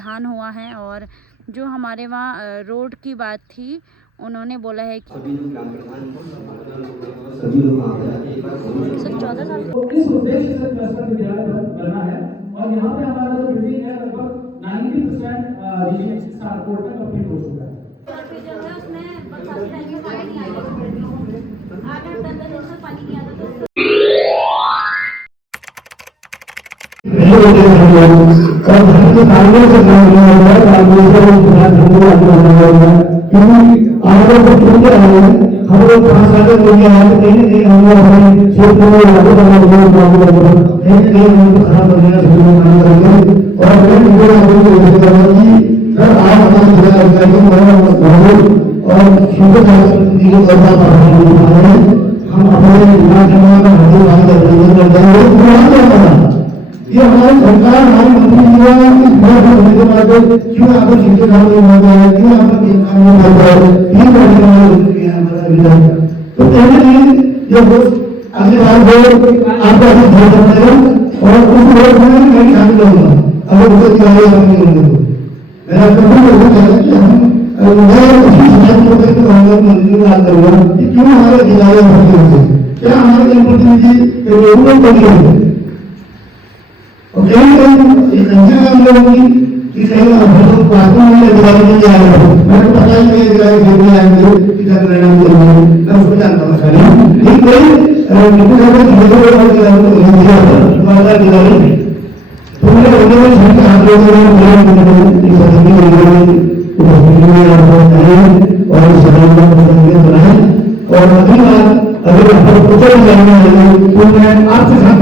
धान हुआ है। और जो हमारे वहाँ रोड की बात थी, उन्होंने बोला है कि सभी लोग ग्राम प्रधान सभी लोग सर 14 साल तो इस उद्देश्य से क्लस्टर विद्यालय बना है। और यहाँ पे हमारा जो बिल्डिंग है लगभग 90% डीसी कोर्ट में कंप्लीट हो चुका है। हम लोग 5 साल के लोग यहाँ पे कहीं नहीं हम लोग अपने क्षेत्र में लागू करना खराब हो गया और मैं मुझे आपको ये कहना कि सर आप हमारे जिला अधिकारी और शुद्ध संस्कृति को करना पड़ता है। हम अपने विधानसभा में हमारी बात कर ये हमारी सरकार हमारी मंत्री जी क्यों आपको शिक्षक नहीं मिल रहा है, क्यों आपको काम नहीं मिल रहा है, तो कहीं ना कहीं जब अगली बार आपका और उस लोग में मैं शामिल होगा अगर उसे खिलाड़ी आप नहीं होंगे तो मेरा कभी ऐसा कहना कि हम मैं उसी समाज को मंत्री बात करूँगा कि क्यों हमारे खिलाड़ी होंगे, क्या हमारे जनप्रतिनिधि जरूरत बनी है। और कहीं कहीं हम लोगों की कहीं बातों में अधिकारी नहीं आ रहा है, मैं तो पता ही नहीं अधिकारी खेलने आएंगे किधर रहना चाहिए, मैं उसको जानता हूँ लेकिन कोई तो मेरे हाथ और अगली बार अगर आपको कुछ जानना है तो मैं आपके साथ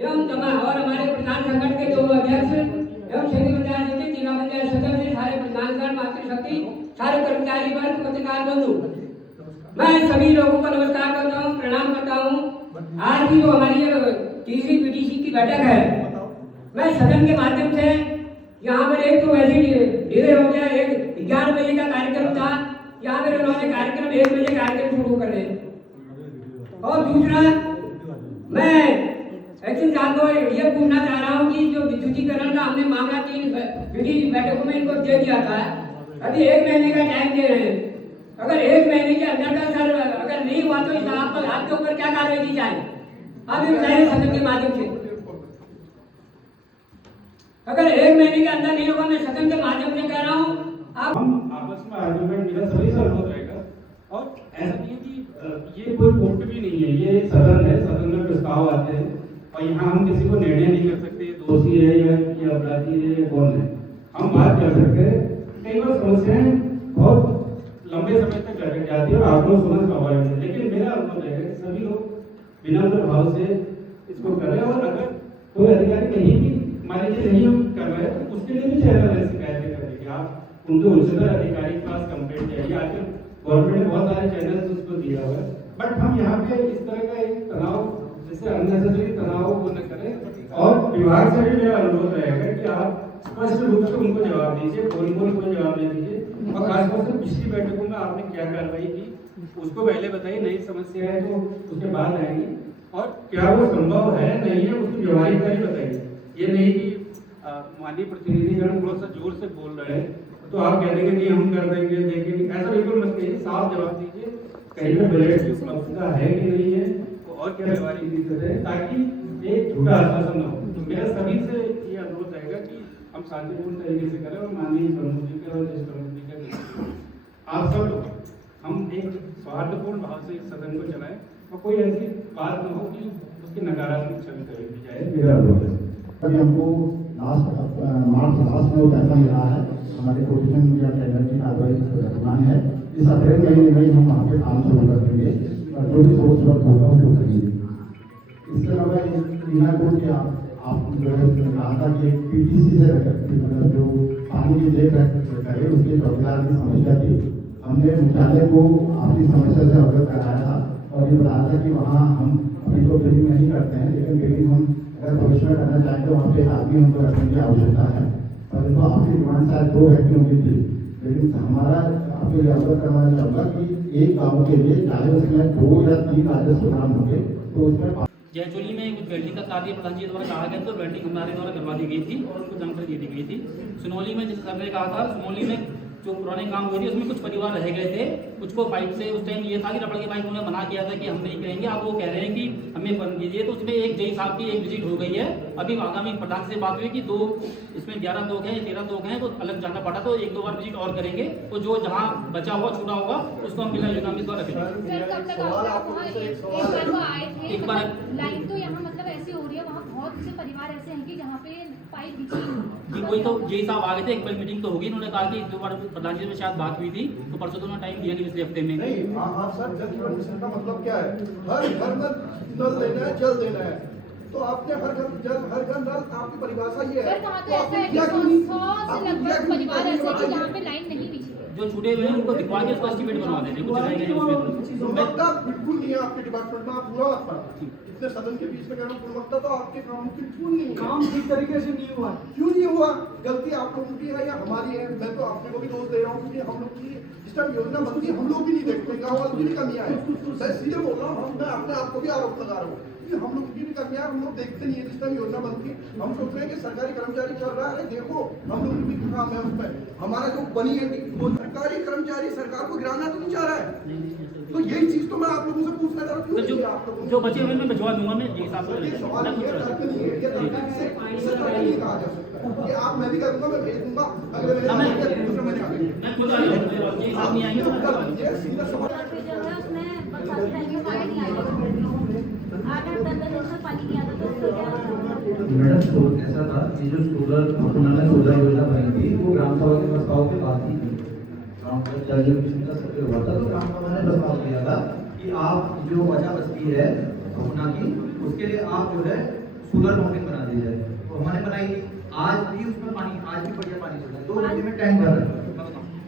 एवं तमाम और हमारे प्रधान संगठन के 2 अध्यक्ष एवं क्षेत्रीय पंचायत समिति, जिला पंचायत सदस्य, सारे प्रधानगण, मातृशक्ति, सारे कर्मचारी वर्ग, पत्रकार बंधु, मैं सभी लोगों को नमस्कार करता हूँ, प्रणाम करता हूँ। आज की जो हमारी तीसरी पीटीसी की बैठक है, मैं सदन के माध्यम से यहाँ पर एक तो वैसे डिले हो गया, एक 11 बजे का कार्यक्रम था, यहाँ पर उन्होंने कार्यक्रम 1 बजे कार्यक्रम शुरू कर रहे। और दूसरा मैं एक्चुअली आपको ये पूछना चाह रहा हूँ कि जो विद्युतीकरण का हमने मामला 3 बैठकों में इनको दे दिया था, अभी 1 महीने का टाइम दे रहे हैं। अगर 1 महीने के अंदर का सर अगर नहीं हुआ तो इस आपके ऊपर क्या कार्रवाई की जाए, आप ये बताइए सदन के माध्यम से। अगर 1 महीने के अंदर नहीं होगा, मैं सदन के माध्यम से कह रहा हूँ, आप हम आपस में आर्गुमेंट मेरा सभी से अनुरोध रहेगा। और ऐसा नहीं है कि ये कोई कोर्ट भी नहीं है, ये सदन है, सदन में प्रस्ताव आते हैं और यहाँ हम किसी को निर्णय नहीं कर सकते दोषी है या अपराधी है या कौन है। हम बात कर सकते हैं, कई बार समस्याएं बहुत लंबे समय तक लटक जाती है और आप लोग सुनना स्वाभाविक है, लेकिन मेरा अनुरोध है सभी लोग विनम्र भाव से इसको करें। और अगर कोई अधिकारी कहीं भी मान लीजिए नहीं कर रहे हैं तो उसके लिए भी चैनल है शिकायतें करने के, आप उनके उच्चतर अधिकारी के पास कंप्लेंट चाहिए। आजकल गवर्नमेंट ने बहुत सारे चैनल उसको दिया हुआ है, बट हम यहाँ पे इस तरह का एक तनाव जैसे अननेसेसरी तनाव वो न करें। और विभाग से भी मेरा अनुरोध रहेगा कि आप स्पष्ट रूप से उनको जवाब दीजिए, बोल कोई जवाब नहीं दीजिए। और खासतौर से पिछली बैठकों में आपने क्या कार्रवाई की उसको पहले बताइए, नई समस्या है तो उसके बाद आएंगी और क्या वो संभव है नहीं है उसकी व्यवहारिकता भी बताइए। ये नहीं कि माननीय प्रतिनिधिगण थोड़ा सा जोर से बोल रहे हैं तो आप कह देंगे नहीं हम कर देंगे देखेंगे, ऐसा बिल्कुल मत कहिए, साफ जवाब दीजिए कहीं पे बजट की उपलब्धता है कि नहीं है और क्या व्यवहारिक दिक्कत है, ताकि एक झूठा आश्वासन न हो। तो मेरा सभी से ये अनुरोध रहेगा कि हम शांतिपूर्ण तरीके से करें और माननीय प्रमुख जी के और देश प्रमुख जी के आप सब लोग हम एक सौहार्दपूर्ण भाव से इस सदन को चलाएं और कोई ऐसी बात न हो कि उसकी नकारात्मक छवि खरीदी जाए। मेरा अनुरोध है। अभी हमको मार्च लास्ट में पैसा मिला है, हमारे प्रोफेशन या टेंडर की कार्रवाई प्लान है। इस अप्रैल महीने में हम वहाँ पे काम शुरू कर देंगे और जो भी सोर्स वर्क होगा उसको करेंगे। इसके अलावा मीना को कि आप जो है कहा था कि पीटीसी से मतलब जो पानी की जेब करे उसके चौकीदार की समस्या थी, हमने मुख्यालय को अपनी समस्या से अवगत कराया था और ये बताया था कि वहाँ हम अभी तो बिल्डिंग नहीं करते हैं, लेकिन बिल्डिंग हम अगर भविष्य में करना चाहें तो वहाँ पे एक आदमी हमको रखने की आवश्यकता है। परंतु आपकी डिमांड शायद 2 व्यक्तियों की थी, लेकिन हमारा आपको ये अवगत करवाना चाहूँगा कि एक गाँव के लिए चाहे उसमें 2 या 3 राजस्व प्रोग्राम होंगे तो उसमें जयचोली में कुछ वेल्डिंग का कार्य प्रधान जी द्वारा कहा गया तो वेल्डिंग हमारे द्वारा करवा दी गई थी और उनको जानकारी दे दी गई थी। सुनौली में जैसे सर ने कहा था, सुनौली में जो पुराने काम हुए थे उसमें कुछ परिवार रह गए थे, कुछ को पाइप से उस टाइम ये था कि रबड़ के पाइप उन्होंने मना किया था कि हम नहीं करेंगे, अब वो कह रहे हैं कि हमें बन दीजिए। तो उसमें एक जय साहब की एक विजिट हो गई है, अभी आगामी प्रधान से बात हुई कि 2 इसमें 11 लोग हैं या 13 लोग हैं तो अलग जाना पड़ा, तो 1-2 बार विजिट और करेंगे, तो जो जहाँ बचा हुआ छूटा होगा उसको हम जिला योजना के द्वारा रखेंगे। सर कब तक आओगे आप वहाँ? एक बार वो आए थे, एक बार लाइन तो यहाँ मतलब ऐसी हो रही है, वहाँ बहुत से परिवार ऐसे हैं कि जहाँ पे पाइप बिछी जी वही तो जय साहब आ गए थे, एक बार मीटिंग तो होगी, उन्होंने कहा कि 2 बार प्रधान जी में शायद बात हुई थी, तो परसों दोनों टाइम दिया नहीं पिछले हफ्ते में। नहीं हाँ सर, जल जीवन मिशन का मतलब क्या है? हर घर में नल देना है, जल देना है, तो आपने हर घर जल, हर घर नल, आपकी परिभाषा ये है। सर वहाँ तो ऐसा है कि 100 से लगभग परिवार ऐसे हैं कि जहाँ पे लाइन नहीं बिछी है। जो छूटे हुए हैं उनको दिखवा के उसको एस्टिमेट बनवा देंगे, कुछ रह गए उसमें। गुणवत्ता बिल्कुल नहीं है आपके डिपार्टमेंट में, आप पूरा मत पड़ा। इतने सदन के बीच में कह रहा हूँ, गुणवत्ता तो आपके काम की बिल्कुल नहीं है। काम ठीक तरीके से नहीं हुआ। क्यों नहीं हुआ? गलती आप लोगों की है या हमारी है? मैं तो अपने को भी दोष दे रहा हूँ क्योंकि हम लोग की इस टाइम योजना बनती है, हम लोग भी नहीं देखते, गाँव वालों की भी कमियाँ है। मैं सीधे बोल रहा हूँ, मैं अपने आप को भी आरोप लगा रहा हूँ कि हम लोग की भी कमियाँ, हम लोग देखते नहीं है। जिस टाइम योजना बनती है हम सोच रहे हैं कि सरकारी कर्मचारी कर रहा है, देखो हम लोग भी काम है उसमें, हमारा जो बनी है वो सरकारी कर्मचारी सरकार को गिराना तो नहीं चाह रहा है। तो यही चीज तो मैं आप लोगों से पूछना चाह रहा हूँ, क्यों आप लोगों जो बचे हुए मैं भिजवा दूंगा मैं जी साहब ये सवाल ये तर्क नहीं है, ये तर्क से नहीं कहा जा सकता कि आप मैं भी करूंगा, मैं भेज दूंगा अगले महीने दूसरे महीने आगे मैं खुद आ जाऊंगा, जी साहब नहीं आएंगे तो मैं करवा दूंगा। ये सीधा सवाल जो है उसमें बरसाती टाइम में पानी नहीं आया, 8-10 दिन से पानी नहीं आता, तो उसका क्या? मैडम तो ऐसा था कि जो सोलर योजना बनी थी वो ग्राम सभा के प्रस्ताव के बाद ही थी। ग्राम जल जीवन मिशन का सत्र हुआ था तो ग्राम सभा ने प्रस्ताव दिया था कि आप जो वजह बस्ती है अपना की उसके लिए आप जो है सोलर माउंटेन बना दीजिए, तो हमने बनाई। आज भी उसमें पानी, आज भी बढ़िया पानी चल रहा है, 2 घंटे में टैंक भर रहा है।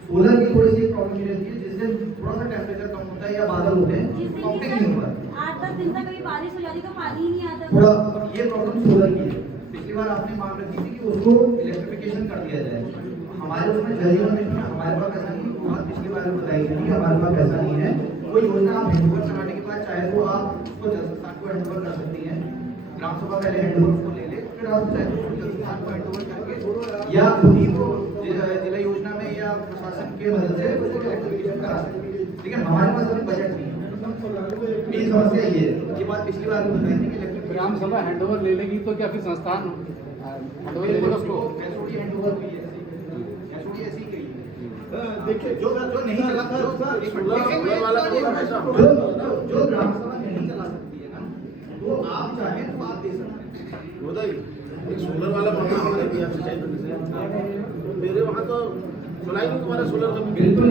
सोलर की थोड़ी सी प्रॉब्लम ये रहती है जिससे थोड़ा सा टेम्परेचर कम होता है या बादल होते हैं, माउंटेन नहीं होता है। 8-10 दिन तक कभी बारिश हो जाती तो पानी ही नहीं आता। थोड़ा ये प्रॉब्लम सोलर की है। पिछली बार आपने मांग रखी थी कि उसको इलेक्ट्रिफिकेशन कर दिया जाए, हमारे उसमें जल जीवन मिशन में हमारे पास ऐसा नहीं है। बात पिछली बार बताई गई कि हमारे पास ऐसा नहीं है। वो योजना आप हैंडओवर कराने के बाद चाहे तो आप उसको जल संस्थान को हैंडओवर कर सकती हैं, ग्राम सभा पहले हैंडओवर उसको ले ले, फिर आप चाहे तो जल संस्थान को हैंडओवर करके या खुद ही वो जिला योजना में या प्रशासन के मदद से उसको इलेक्ट्रिफिकेशन करा सकते हैं। लेकिन हमारे पास अभी बजट नहीं है, मेरी समस्या ये बात पिछली बार बताई थी कि इलेक्ट्रिक ग्राम सभा हैंडओवर ले लेगी तो क्या फिर संस्थान हैंडओवर ले लेगा उसको? एसओडी हैंडओवर भी है, एसओडी ऐसी ही देखिए जो नहीं चला जो ग्राम सभा नहीं चला सकती है ना, तो आप चाहें तो आप दे सकते हैं। एक सोलर वाला मामला हमने दिया सिंचाई से, मेरे वहाँ तो सुनाई नहीं तुम्हारा सोलर का बिल्कुल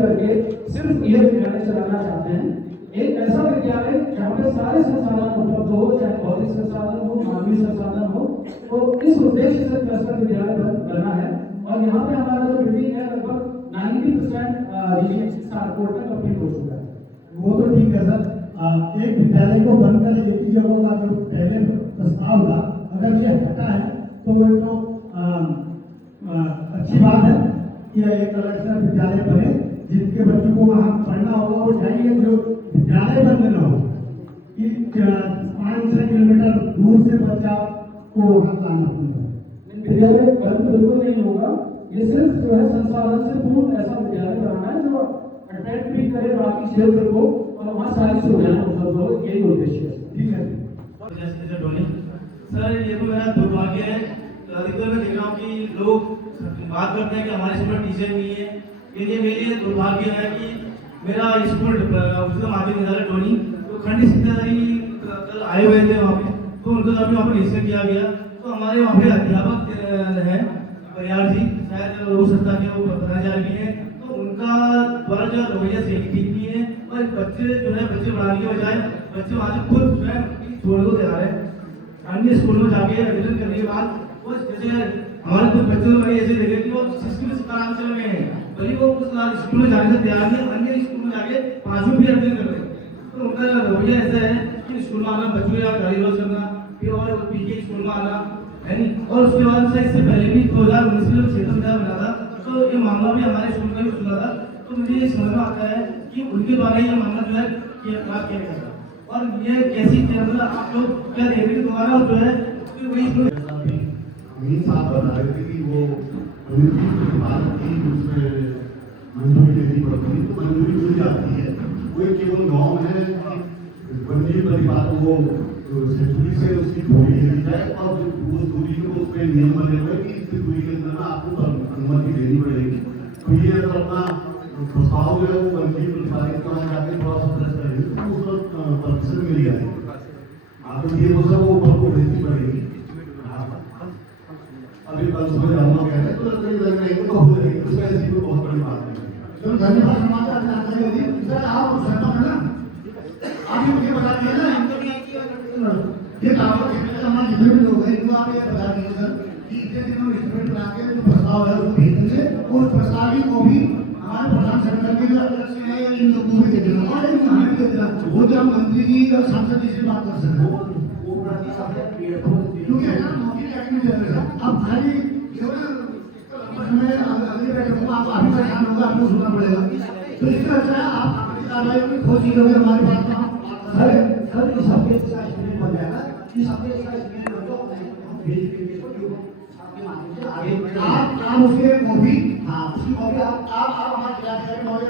करके सिर्फ ये विद्यालय चलाना चाहते हैं, एक ऐसा विद्यालय जहाँ पे सारे संसाधन उपलब्ध हो, चाहे भौतिक संसाधन हो, मानवीय संसाधन हो, तो इस उद्देश्य से क्लस्टर विद्यालय बना है। और यहाँ पे हमारा जो बिल्डिंग है लगभग 90% कोर्ट में कंप्लीट हो चुका है। वो तो ठीक है सर, एक विद्यालय को बनकर एक ही जगह का जो पहले प्रस्ताव था, अगर ये हटा है तो वो तो अच्छी बात है कि एक अलग से विद्यालय बने, जिनके बच्चों को वहाँ पढ़ना होगा वो जाएंगे, जो विद्यालय बंद न हो कि 5-6 किलोमीटर दूर से बच्चा को वहाँ लाना पड़ेगा। विद्यालय बंद बिल्कुल नहीं होगा, ये सिर्फ जो है संसाधन से पूर्ण ऐसा विद्यालय बनाना है जो अट्रैक्ट भी करे बाकी क्षेत्र को और वहाँ सारी सुविधाएं उपलब्ध हो, यही उद्देश्य है। ठीक है सर, ये तो मेरा दुर्भाग्य है। अधिकतर मैं देख रहा हूँ कि लोग बात करते हैं कि हमारे स्कूल में टीचर नहीं है, ये मेरे लिए दुर्भाग्य है कि मेरा स्कूल माध्यमिक विद्यालय टोनी तो खंड शिक्षाधारी कल आए हुए थे वहाँ पे, तो उनको अभी वहाँ पर निश्चय किया गया। तो हमारे वहाँ पे अध्यापक हैं परियार जी, शायद हो सकता है वो प्रधानाचार्य भी हैं, तो उनका द्वारा जो रवैया सही ठीक नहीं है और बच्चे जो है बच्चे बढ़ाने के बजाय बच्चे वहाँ से खुद जो है छोड़ को तैयार है। अन्य स्कूल में जाके आवेदन करने के बाद वो जैसे हमारे कुछ बच्चों को ऐसे देखे कि वो सिस्टम से खराब चल रहे हैं, तभी वो उस स्कूल में जाने से तैयार नहीं, अन्य स्कूल में जाके 5वीं भी अटेंड कर रहे हैं। तो उनका रवैया ऐसा है कि स्कूल में आना, बच्चों या गाड़ी रोज करना, फिर और पीके स्कूल में आना है नहीं। और उसके बाद से इससे पहले भी 2019 में क्षेत्र विधायक बना था, तो ये मामला भी हमारे स्कूल का ही सुना था। तो मुझे ये समझ में आता है कि उनके द्वारा ये मामला जो है किया गया था। और ये कैसी मतलब आप लोग क्या देख रहे हैं दोबारा जो है वही वही साथ बता रहे थे कि वो बात की उसमें मंजूरी लेनी पड़ती है, तो मंजूरी मिल जाती है। वो केवल गाँव है बंदी परिवार को सेंचुरी से उसकी दूरी ली जाए और उस दूरी को उसमें नियम बने हुए कि इस दूरी के अंदर आपको अनुमति देनी पड़ेगी। तो ये अगर अपना प्रस्ताव जो है वो बंदी प्रसारित करा जाके थोड़ा सा प्रेस करेंगे तो उसको परमिशन मिल जाएगी। आप ये वो सब ऊपर को भेजनी पड़ेगी। अभी कल सुबह जाना कह रहे तो लग रही तो हो जाएगी, उसमें ऐसी कोई बहुत बड़ी बात नहीं है। तो धन्यवाद समाचार जानकारी होगी सर। आप सहमत है ना? आप मुझे बता दिए ना ये कागज हमारे जितने भी लोग हैं इनको आप ये बता दीजिए सर कि इतने दिनों में स्टूडेंट बना के जो प्रस्ताव है उसको भेज देंगे और उस प्रस्ताव को भी हमारे प्रधान संगठन के जो अध्यक्ष हैं इन लोगों को दे देना और हमें भी दे देना। वो जो हम मंत्री जी और सांसद जी से बात कर सकते हैं क्योंकि है ना मौके की नहीं दे रहे सर। अब खाली अगली बैठक में आप अभी परेशान होगा, आपको सुनना पड़ेगा। तो इससे अच्छा है आप आपकी कार्रवाई में खोज चीजों में हमारे पास सर इस हफ्ते का स्टूडेंट बन जाएगा। इस हफ्ते का स्टूडेंट बन जाओ हम भेज देंगे आप उसके कॉपी उसकी कॉपी आप हमारे जिलाधिकारी महोदय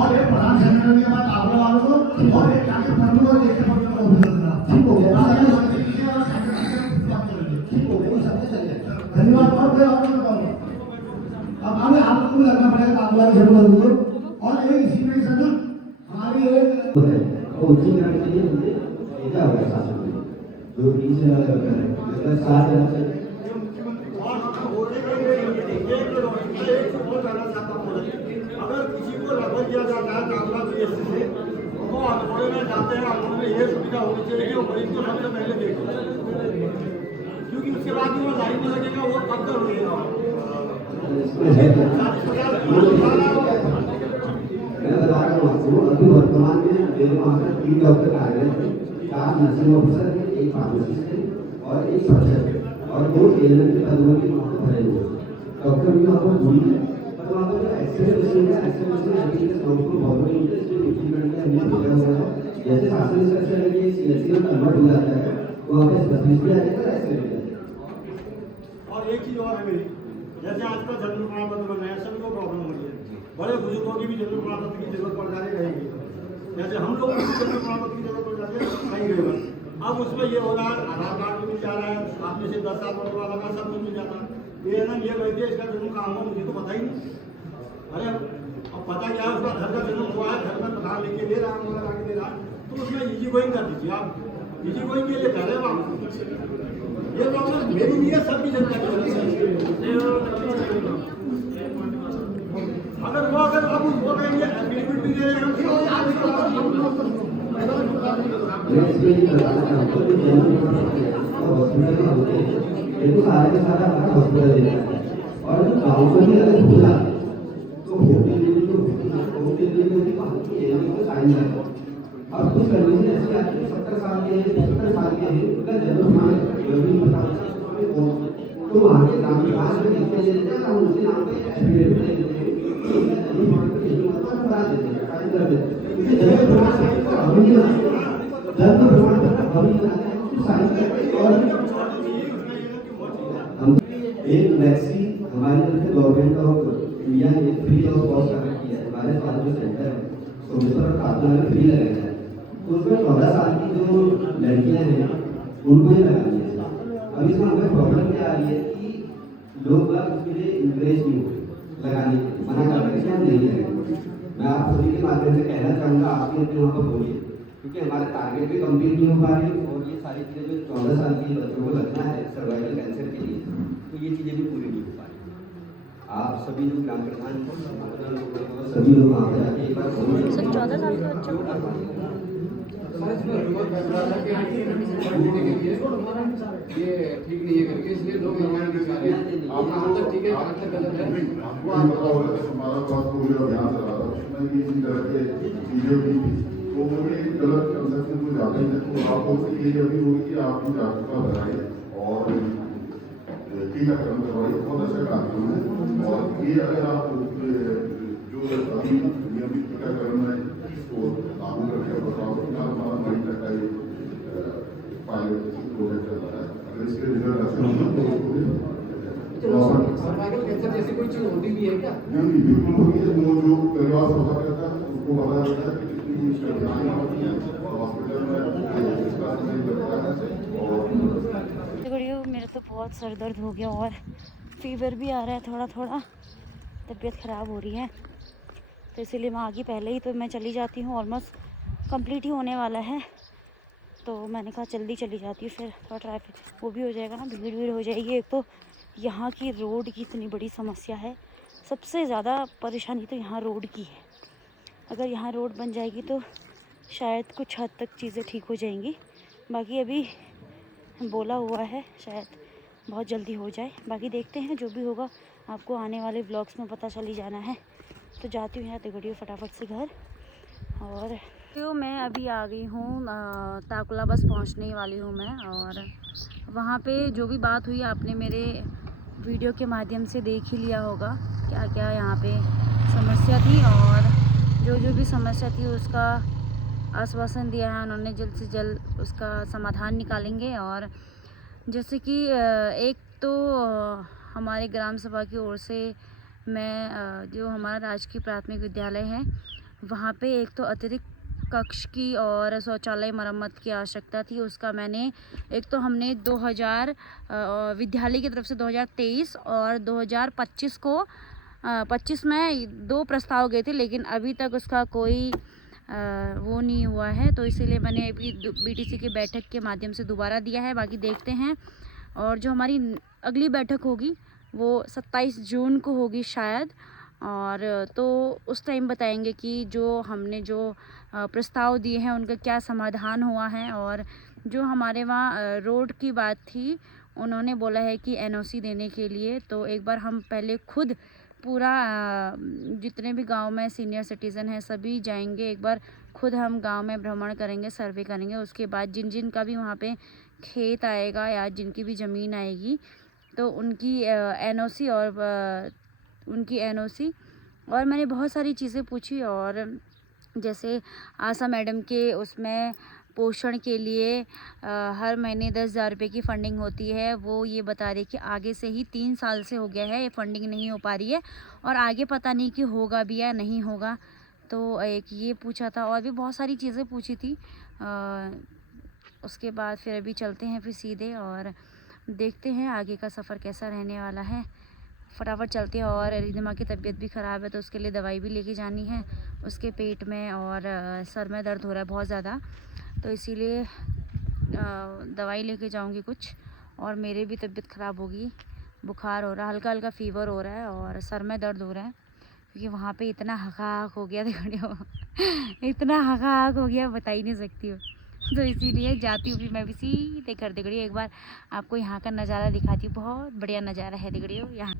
और एक प्रधान संगठन के बाद आगरा वालों को और एक जाके फंडू और देखते फंडू को ठीक हो गया। ठीक हो गया, सबसे चल जाए। धन्यवाद। और कोई और अब हमें आपको लगना पड़ेगा कामगार जरूर और एक इसी में सर हमारी एक कोचिंग करने के लिए मुझे भेजा हुआ है शासन में जो 20 हजार करता है मतलब 7 हजार से अगर किसी को रेफर किया जाता है कामगार पीएससी से तो अनपढ़े में जाते हैं, अनपढ़े में ये सुविधा होनी चाहिए कि वो मरीज को सबसे पहले देखे, क्योंकि उसके बाद वो लाइन में लगेगा वो कब तक होगा। मैं बता रहा हूँ आपको अभी वर्तमान में मेरे वहाँ पर 3 डॉक्टर कार्यरत हैं, 4 नर्सिंग ऑफिसर हैं, 1 फार्मासिस्ट है और 1 सर्जन है और 2 एएनएम के पदों के वहाँ पर भरे हुए हैं। डॉक्टर भी वहाँ पर दूरी है पर वहाँ पर जो एक्सरे मशीन है, एक्सरे मशीन अभी के साउंड को बहुत बड़ी है, इसलिए इक्विपमेंट में हमने भेजा हुआ है। जैसे शासन स्ट्रक्चर है कि सीएचसी में कन्वर्ट हो जाता है तो वहाँ पे स्पेशलिस्ट भी आ जाएगा, एक्सरे भी आ जाएगा। और एक चीज और है मेरी, जैसे आजकल जनरल प्रमाण पत्र बन रहे हैं, सभी को प्रॉब्लम हो रही है। बड़े बुजुर्गों की भी जनरल प्रमाण पत्र की जरूरत पड़ जाती रहेगी, जैसे हम लोगों को जनरल प्रमाण पत्र की जरूरत पड़ जाती है कहीं गए बस। अब उसमें ये हो रहा है आधार कार्ड भी मिल जा रहा है, आप में से 10 साल होने वाला का सब कुछ मिल जाता है। ये ना ये कहते हैं इसका जन्म कहाँ हुआ मुझे तो पता ही नहीं। अरे अब पता क्या है उसका घर का जन्म हुआ है, घर में प्रधान लेके दे रहा है, मोबाइल आके दे रहा है, तो उसमें इजी गोइंग कर दीजिए आप। इजी गोइंग के लिए कह रहे हैं आप, ये प्रॉब्लम मेरी नहीं है, सबकी जनता की है। अगर वो अब वो कहेंगे एफिडेविट भी दे रहे हैं हम क्यों मैं इसमें ये बताना चाहता हूँ कि जनरल हॉस्पिटल में होते हैं ये सारे के सारा हमारा हॉस्पिटल देता है और जो गाँव में भी अगर खुला तो होटल के लिए वहाँ की एरिया को साइन करता है। अब कुछ कंडीशन ऐसी आती है 70 साल के हैं, 75 साल के हैं, उनका जन्म प्रमाण तो वहाँ के ग्राम विकास में लिखते देते हैं, हम उसके नाम पे एफिडेविट दे देते हैं, जन्म प्रमाण को नहीं होता करा देते हैं, साइन कर देते हैं। जन्म प्रमाण पत्र अभी नहीं आता, जन्म प्रमाण पत्र अभी नहीं आता है, उसको साइन करके और हम एक वैक्सीन हमारी तरफ से गवर्नमेंट ऑफ इंडिया ने फ्री ऑफ कॉस्ट कर रखी है। हमारे पास जो सेंटर है सोमेश्वर और कातला में फ्री लगाया है, तो उसमें 14 साल की जो लड़कियां हैं उनको ही लगानी है। अब इसमें हमें प्रॉब्लम क्या आ रही है कि लोग उसके लिए इंटरेस्ट नहीं हो लगाने के, मना कर रहे हैं नहीं लगाएंगे। मैं आप सभी के माध्यम से कहना चाहूँगा आप भी अपने वहाँ पर बोलिए, क्योंकि हमारे टारगेट भी कंप्लीट नहीं हो पा रहे और ये सारी चीज़ें जो 14 साल के बच्चों को लगना है सर्वाइकल कैंसर के लिए, तो ये चीज़ें भी पूरी नहीं हो पा रही। आप सभी जो ग्राम प्रधान सभी लोग वहाँ पर जाके एक बार 14 साल के बच्चों को ये ठीक नहीं है करके, इसलिए लोग निर्माण नहीं कर रहे हैं। आपका हम तक ठीक है, आप तक गलत है। आपको पता होगा कि हमारा पास को जो अभियान चला था उसमें भी इसी तरह के चीजें हुई थी, तो वो भी गलत कंसेप्शन को जाते हैं। तो आपको ये अभी होगी कि आप भी जागरूकता बढ़ाइए और टीकाकरण करवाइए, बहुत अच्छा कार्यक्रम है। और ये अगर आप जो अभी नियमित टीकाकरण में इसको लागू करके बताओ, हमारा मई तक का ये पायलट प्रोजेक्ट चल रहा है। अगर इसके रिजल्ट अच्छे होंगे तो सर्वाइकल कैंसर जैसी कोई चीज होती भी है क्या? नहीं, बिल्कुल होगी। जो परिवार पता करता है उसको पता रहता है कि कितनी बीमारियां होती हैं, हॉस्पिटल में इसका नहीं लगता है। और मेरा तो बहुत सर दर्द हो गया और फीवर भी आ रहा है, थोड़ा थोड़ा तबीयत ख़राब हो रही है, तो इसीलिए मैं आगे पहले ही तो मैं चली जाती हूँ। ऑलमोस्ट कंप्लीट ही होने वाला है, तो मैंने कहा जल्दी चली जाती हूँ, फिर थोड़ा ट्रैफिक वो भी हो जाएगा ना, भीड़ हो जाएगी। एक तो यहाँ की रोड की इतनी बड़ी समस्या है, सबसे ज़्यादा परेशानी तो यहाँ रोड की है। अगर यहाँ रोड बन जाएगी तो शायद कुछ हद तक चीज़ें ठीक हो जाएंगी। बाकी अभी बोला हुआ है शायद बहुत जल्दी हो जाए, बाकी देखते हैं जो भी होगा, आपको आने वाले व्लॉग्स में पता चल ही जाना है। तो जाती हूँ यहाँ तिगड़ियों फटाफट से घर। और तो मैं अभी आ गई हूँ ताकुला, बस पहुँचने वाली हूँ मैं। और वहाँ पे जो भी बात हुई आपने मेरे वीडियो के माध्यम से देख ही लिया होगा, क्या क्या यहाँ पे समस्या थी, और जो भी समस्या थी उसका आश्वासन दिया है उन्होंने, जल्द से जल्द उसका समाधान निकालेंगे। और जैसे कि एक तो हमारे ग्राम सभा की ओर से मैं जो हमारा राजकीय प्राथमिक विद्यालय है वहाँ पे एक तो अतिरिक्त कक्ष की और शौचालय मरम्मत की आवश्यकता थी, उसका मैंने एक तो हमने 2000 विद्यालय की तरफ से 2023 और 2025 को 25 में 2 प्रस्ताव गए थे, लेकिन अभी तक उसका कोई वो नहीं हुआ है, तो इसीलिए मैंने अभी बीटीसी की बैठक के माध्यम से दोबारा दिया है। बाकी देखते हैं, और जो हमारी अगली बैठक होगी वो 27 जून को होगी शायद, और तो उस टाइम बताएंगे कि जो हमने जो प्रस्ताव दिए हैं उनका क्या समाधान हुआ है। और जो हमारे वहाँ रोड की बात थी, उन्होंने बोला है कि एनओसी देने के लिए, तो एक बार हम पहले खुद पूरा जितने भी गांव में सीनियर सिटीज़न हैं सभी जाएंगे, एक बार खुद हम गांव में भ्रमण करेंगे, सर्वे करेंगे। उसके बाद जिन का भी वहाँ पे खेत आएगा या जिनकी भी ज़मीन आएगी तो उनकी एनओसी और मैंने बहुत सारी चीज़ें पूछी। और जैसे आशा मैडम के उसमें पोषण के लिए हर महीने 10,000 रुपये की फ़ंडिंग होती है, वो ये बता रही कि आगे से ही 3 साल से हो गया है ये फ़ंडिंग नहीं हो पा रही है, और आगे पता नहीं कि होगा भी या नहीं होगा। तो एक ये पूछा था, और भी बहुत सारी चीज़ें पूछी थी। उसके बाद फिर अभी चलते हैं फिर सीधे, और देखते हैं आगे का सफ़र कैसा रहने वाला है। फटाफट चलते हैं। और रिधिमा की तबीयत भी ख़राब है, तो उसके लिए दवाई भी लेके जानी है, उसके पेट में और सर में दर्द हो रहा है बहुत ज़्यादा, तो इसीलिए दवाई लेके जाऊंगी कुछ। और मेरे भी तबीयत ख़राब होगी, बुखार हो रहा है, हल्का हल्का फ़ीवर हो रहा है और सर में दर्द हो रहा है, क्योंकि वहाँ पे इतना हकाक हो गया इतना हकाक हो गया बता ही नहीं सकती हूँ। तो इसीलिए जाती हूँ, फिर मैं भी सीधे कर दिगड़ियों। एक बार आपको यहाँ का नज़ारा दिखाती हूँ, बहुत बढ़िया नज़ारा है दिगड़ियों यहाँ।